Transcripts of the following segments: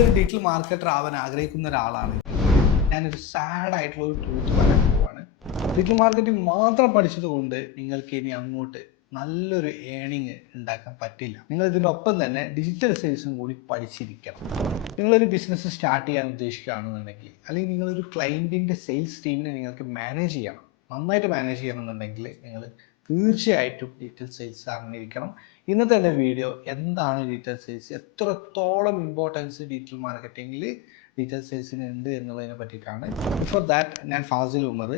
നിങ്ങളൊരു digital marketer ആവാൻ ആഗ്രഹിക്കുന്ന ഒരാളാണ്. ഞാനൊരു സാഡ് ആയിട്ടുള്ള ഒരു ട്രൂത്ത് പറയാൻ പോവാണ്. ഡിജിറ്റൽ മാർക്കറ്റിംഗ് മാത്രം പഠിച്ചതുകൊണ്ട് നിങ്ങൾക്ക് ഇനി അങ്ങോട്ട് നല്ലൊരു ഏണിങ് ഉണ്ടാക്കാൻ പറ്റില്ല. നിങ്ങൾ ഇതിനൊപ്പം തന്നെ ഡിജിറ്റൽ സെയിൽസും കൂടി പഠിച്ചിരിക്കണം. നിങ്ങളൊരു ബിസിനസ് സ്റ്റാർട്ട് ചെയ്യാൻ ഉദ്ദേശിക്കുകയാണെന്നുണ്ടെങ്കിൽ, അല്ലെങ്കിൽ നിങ്ങളൊരു ക്ലയൻറ്റിൻ്റെ സെയിൽസ് ടീമിനെ നിങ്ങൾക്ക് മാനേജ് ചെയ്യണം, നന്നായിട്ട് മാനേജ് ചെയ്യണമെന്നുണ്ടെങ്കിൽ നിങ്ങൾ തീർച്ചയായിട്ടും ഡിജിറ്റൽ സെയിൽസ് അറിഞ്ഞിരിക്കണം. ഇന്നത്തെ എൻ്റെ വീഡിയോ എന്താണ് ഡിജിറ്റൽ സെയിൽസ്, എത്രത്തോളം ഇമ്പോർട്ടൻസ് ഡിജിറ്റൽ മാർക്കറ്റിംഗിൽ ഡിജിറ്റൽ സെയിൽസിന് ഉണ്ട് എന്നുള്ളതിനെ പറ്റിയിട്ടാണ്. ബിഫോർ ദാറ്റ്, ഞാൻ Fazil Umar,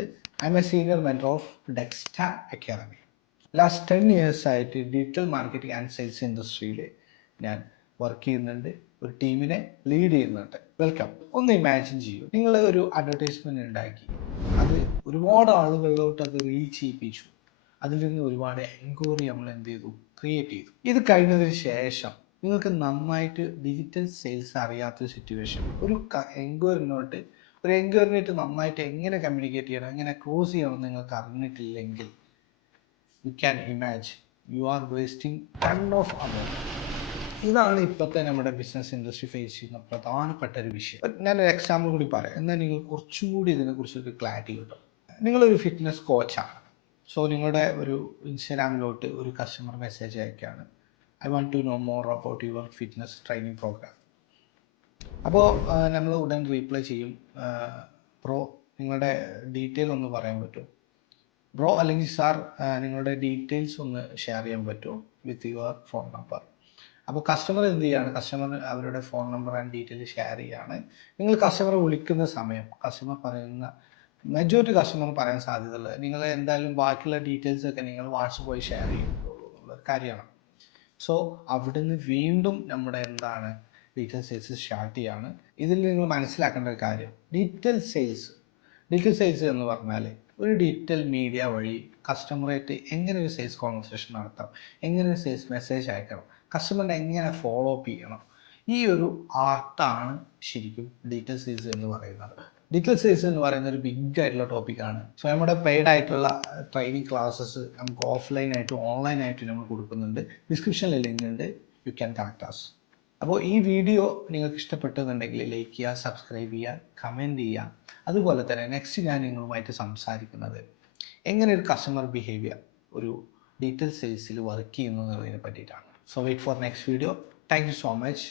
I am a senior mentor of Dexta academy. Last 10 years ആയിട്ട് ഡിജിറ്റൽ മാർക്കറ്റിംഗ് ആൻഡ് സെയിൽസ് ഇൻഡസ്ട്രിയിൽ ഞാൻ വർക്ക് ചെയ്യുന്നുണ്ട്, ഒരു ടീമിനെ ലീഡ് ചെയ്യുന്നുണ്ട്. വെൽക്കം. ഒന്ന് ഇമാജിൻ ചെയ്യൂ, നിങ്ങൾ ഒരു അഡ്വർടൈസ്മെൻറ്റ് ഉണ്ടാക്കി, അത് ഒരുപാട് ആളുകളിലോട്ട് അത് റീച്ച് ചെയ്യിപ്പിച്ചു, അതിൽ നിന്ന് ഒരുപാട് എൻക്വയറി നമ്മൾ എന്ത് ചെയ്തു, ക്രിയേറ്റ് ചെയ്തു. ഇത് കഴിഞ്ഞതിന് ശേഷം നിങ്ങൾക്ക് നന്നായിട്ട് ഡിജിറ്റൽ സെയിൽസ് അറിയാത്തൊരു സിറ്റുവേഷൻ, ഒരു എൻക്വയറിനായിട്ട് നന്നായിട്ട് എങ്ങനെ കമ്മ്യൂണിക്കേറ്റ് ചെയ്യണം, എങ്ങനെ ക്ലോസ് ചെയ്യണം നിങ്ങൾക്ക് അറിഞ്ഞിട്ടില്ലെങ്കിൽ, you can imagine you are wasting ton of amount. ഇതാണ് ഇപ്പോഴത്തെ നമ്മുടെ ബിസിനസ് ഇൻഡസ്ട്രി ഫേസ് ചെയ്യുന്ന പ്രധാനപ്പെട്ട ഒരു വിഷയം. ഞാനൊരു എക്സാമ്പിൾ കൂടി പറയാം, എന്നാൽ നിങ്ങൾ കുറച്ചും കൂടി ഇതിനെക്കുറിച്ചൊരു ക്ലാരിറ്റി കിട്ടും. നിങ്ങളൊരു ഫിറ്റ്നസ് കോച്ചാണ്. സോ നിങ്ങളുടെ ഒരു ഇൻസ്റ്റാഗ്രാമിലോട്ട് ഒരു കസ്റ്റമർ മെസ്സേജ് അയക്കുകയാണ്, I want to know more about your fitness training program. അപ്പോൾ നമ്മൾ ഉടൻ റീപ്ലൈ ചെയ്യും, ബ്രോ നിങ്ങളുടെ ഡീറ്റെയിൽ ഒന്ന് പറയാൻ പറ്റുമോ, ബ്രോ അല്ലെങ്കിൽ സാർ നിങ്ങളുടെ ഡീറ്റെയിൽസ് ഒന്ന് ഷെയർ ചെയ്യാൻ പറ്റുമോ വിത്ത് യുവർ ഫോൺ നമ്പർ. അപ്പോൾ കസ്റ്റമർ എന്ത് ചെയ്യുകയാണ്, കസ്റ്റമർ അവരുടെ phone number and detail share ചെയ്യുകയാണ്. നിങ്ങൾ കസ്റ്റമറെ വിളിക്കുന്ന സമയം കസ്റ്റമർ പറയുന്ന മെജോറിറ്റി കസ്റ്റമർ പറയാൻ സാധ്യതയുള്ളത് നിങ്ങൾ എന്തായാലും ബാക്കിയുള്ള ഡീറ്റെയിൽസ് ഒക്കെ നിങ്ങൾ വാട്സപ്പ് വഴി ഷെയർ ചെയ്യുന്നുള്ളൂ എന്നുള്ള കാര്യമാണ്. സോ അവിടുന്ന് വീണ്ടും നമ്മുടെ എന്താണ് ഡിജിറ്റൽ സെയിൽസ് സ്റ്റാർട്ട് ചെയ്യാണ്. ഇതിൽ നിങ്ങൾ മനസ്സിലാക്കേണ്ട ഒരു കാര്യം, ഡിജിറ്റൽ സെയിൽസ് എന്ന് പറഞ്ഞാൽ ഒരു ഡിജിറ്റൽ മീഡിയ വഴി കസ്റ്റമറായിട്ട് എങ്ങനെ ഒരു സെയിൽസ് കോൺവെർസേഷൻ നടത്താം, എങ്ങനെ ഒരു സെയിൽസ് മെസ്സേജ് അയക്കണം, കസ്റ്റമറിനെ എങ്ങനെ ഫോളോ അപ്പ് ചെയ്യണം, ഈ ഒരു ആർട്ടാണ് ശരിക്കും ഡിജിറ്റൽ സെയിൽസ് എന്ന് പറയുന്നത്. ഡിജിറ്റൽ സെയിൽസ് എന്ന് പറയുന്ന ഒരു ബിഗ് ആയിട്ടുള്ള ടോപ്പിക്കാണ്. സോ നമ്മുടെ പെയ്ഡ് ആയിട്ടുള്ള ട്രെയിനിങ് ക്ലാസ്സസ് നമുക്ക് ഓഫ്ലൈനായിട്ടും ഓൺലൈനായിട്ടും നമ്മൾ കൊടുക്കുന്നുണ്ട്. ഡിസ്ക്രിപ്ഷനിൽ ലിങ്ക് ഉണ്ട്, യു ക്യാൻ കണക്ട് അസ്. അപ്പോൾ ഈ വീഡിയോ നിങ്ങൾക്ക് ഇഷ്ടപ്പെട്ടെന്നുണ്ടെങ്കിൽ ലൈക്ക് ചെയ്യുക, സബ്സ്ക്രൈബ് ചെയ്യുക, കമൻറ്റ് ചെയ്യുക. അതുപോലെ തന്നെ നെക്സ്റ്റ് ഞാൻ നിങ്ങളുമായിട്ട് സംസാരിക്കുന്നത് എങ്ങനെ ഒരു കസ്റ്റമർ ബിഹേവിയർ ഒരു ഡിജിറ്റൽ സെയിൽസിൽ വർക്ക് ചെയ്യുന്നു എന്നതിനെ പറ്റിയിട്ടാണ്. So wait for next video. Thank you so much.